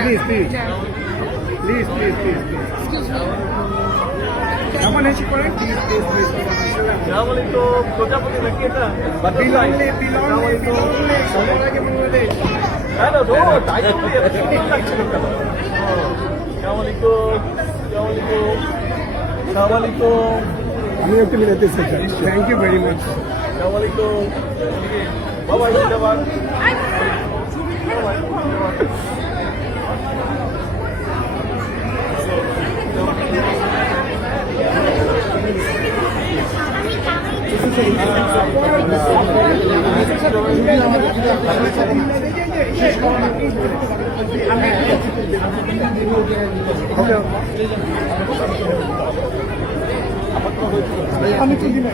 Please, please. Please. Excuse me. Someone has to correct. Please. Assalamualaikum. প্রজাপতি নাকি এটা? Bilongle. সবার আগে বাংলাদেশ। হ্যালো তো তাই তো লাগছিল কেন? আসসালামুয়ালাইকুম। আমি একটু মিলাতে চাই। Thank you very much. আসসালামুয়ালাইকুম। বাবা জিন্দাবাদ। আমি তো দিন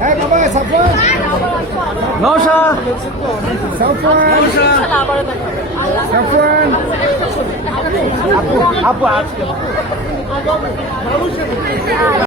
হ্যাঁ বাবা সাফওয়ান নওশাদ। সাফওয়ান আপু আজকে